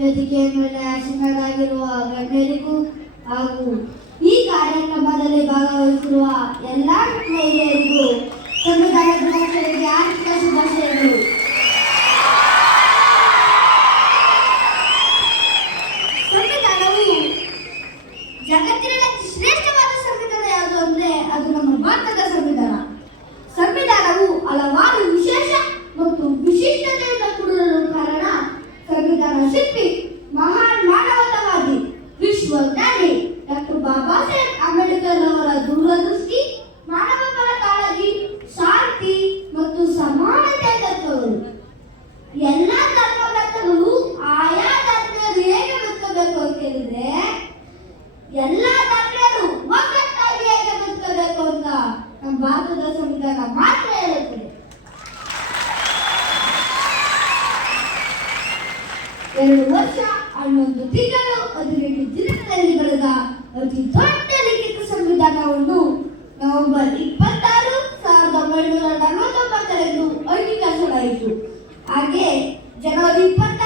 ವೇದಿಕೆಯ ಮೇಲೆ ಆಶೀನರಾಗಿರುವ ಗಣ್ಯರಿಗೂ ಹಾಗೂ ಈ ಕಾರ್ಯಕ್ರಮದಲ್ಲಿ ಭಾಗವಹಿಸಿರುವ ಎಲ್ಲ ಮಹಿಳೆಯರಿಗೂ ಸಂವಿಧಾನ ಶುಭಾಶಯಗಳು. ಎಲ್ಲ ಧರ್ಮ ಆಯಾ ಧರ್ಮೀಯರು ಹೇಗೆ ಬದುಕಬೇಕು ಅಂತ ಹೇಳಿದ್ರೆ, ಎಲ್ಲ ಧರ್ಮೀಯರು ಒಗ್ಗಟ್ಟಾಗಿ ಹೇಗೆ ಬದುಕಬೇಕು ಅಂತ ನಮ್ಮ ಭಾರತದ ಸಂವಿಧಾನ ಮಾತ್ರ ಹೇಳುತ್ತೆ ಎರಡು ವರ್ಷ ಹನ್ನೊಂದು ತಿಂಗಳು ಹದಿನೆಂಟು ದಿನಗಳಲ್ಲಿ ಬರೆದ ಅತಿ ದೊಡ್ಡ ಲಿಖಿತ ಸಂವಿಧಾನವನ್ನು ನವೆಂಬರ್ ಇಪ್ಪತ್ತಾರು ಸಾವಿರದ ಒಂಬೈನೂರ ನಲವತ್ತೊಂಬತ್ತರಂದು ಅಂಗೀಕರಿಸಲಾಯಿತು. आगे जनवरी पर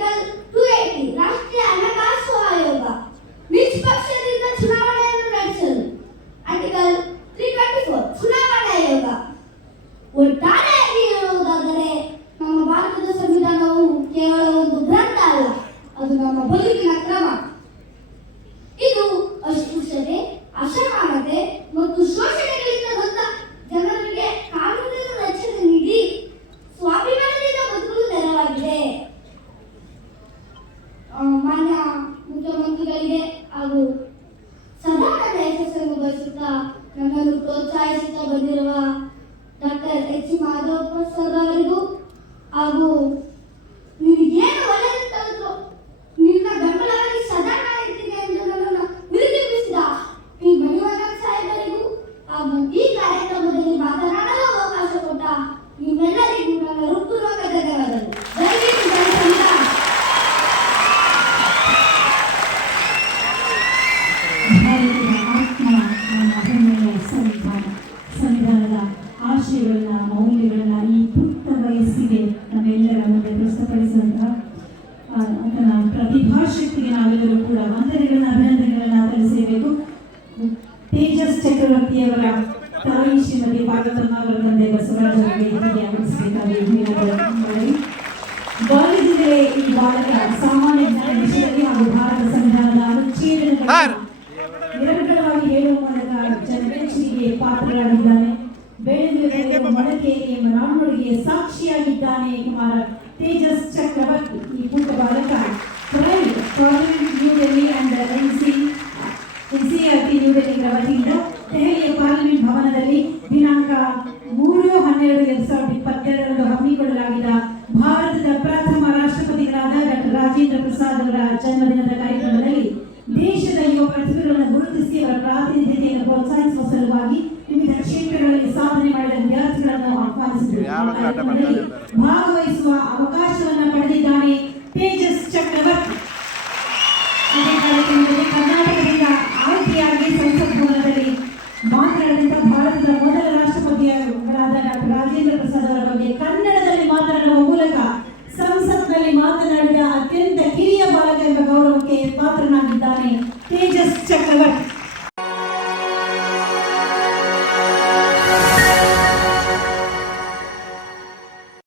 आर्टिकल 280 राष्ट्रीय अन्न ಯಥಾಶಕ್ತಿಗೆ ನಾವೆಲ್ಲರೂ ಕೂಡ ವಂದನೆಗಳನ್ನ ಅಭಿನಂದನೆಗಳನ್ನ ತಿಳಿಸಬೇಕು ತೇಜಸ್ ಚಕ್ರವರ್ತಿಯವರ ತಾಯಿ ಶ್ರೀಮತಿ ಪಾರ್ವತಮ್ಮ ಅವರ ತಂದೆ ಬಸವರಾಜ್ ಅವರಿಗೆ ಹೀಗೆ ಆಗಮಿಸಬೇಕಾಗಿ ಜಿಲ್ಲೆ ಈ ಬಾಲಕ ಸಾಮಾನ್ಯ ಜ್ಞಾನ ವಿಷಯದಲ್ಲಿ ಹಾಗೂ ಭಾರತ ಸಂವಿಧಾನದ ಅನುಚ್ಛೇದ ನಿರಂತರವಾಗಿ ಹೇಳುವ ಮೂಲಕ ಜನಮೆಚ್ಚರಿಗೆ ಪಾತ್ರರಾಗಿದ್ದಾನೆ. ಬೆಳೆದ ಮೊಳಕೆ ಎಂಬ ನಾಣ್ಣುಡಿಗೆ ಸಾಕ್ಷಿಯಾಗಿದ್ದಾನೆ ಕುಮಾರ ಭಾರತದ ಪ್ರಥಮ ರಾಷ್ಟ್ರಪತಿಗಳಾದ ಡಾಕ್ಟರ್ ರಾಜೇಂದ್ರ ಪ್ರಸಾದ್ ಅವರ ಜನ್ಮದಿನದ ಕಾರ್ಯಕ್ರಮದಲ್ಲಿ ದೇಶದ ಯುವ ಪ್ರತಿಭೆಗಳನ್ನು ಗುರುತಿಸಿ ಅವರ ಪ್ರಾತಿನಿಧ್ಯತೆಯನ್ನು ಪ್ರೋತ್ಸಾಹಿಸುವ ಸಲುವಾಗಿ ವಿವಿಧ ಕ್ಷೇತ್ರಗಳಲ್ಲಿ ಸಾಧನೆ ಮಾಡಿದ ವಿದ್ಯಾರ್ಥಿಗಳನ್ನು ಆಹ್ವಾನಿಸಿದರು.